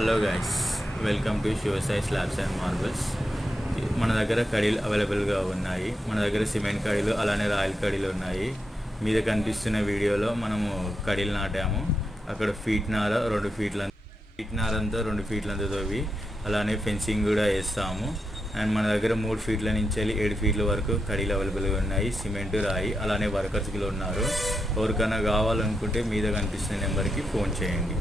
Hello guys, welcome to Shivasai slabs and marbles. మన దగ్గర కడీలు అవైలబుల్గా ఉన్నాయి. మన దగ్గర సిమెంట్ కడీలు అలానే రాయల్ కడీలు ఉన్నాయి. మీద కనిపిస్తున్న వీడియోలో మనము కడీలు నాటాము. అక్కడ ఫీట్ నార 2 ఫీట్ల నారంతా 2 ఫీట్లంతా తవ్వి అలానే ఫెన్సింగ్ కూడా వేస్తాము. అండ్ మన దగ్గర 3 ఫీట్ల నుంచి వెళ్ళి 7 ఫీట్ల వరకు కడీలు అవైలబుల్గా ఉన్నాయి. సిమెంట్, రాయి అలానే వర్కర్స్ కూడా ఉన్నారు. ఎవరికైనా కావాలనుకుంటే మీద కనిపిస్తున్న నెంబర్కి ఫోన్ చేయండి.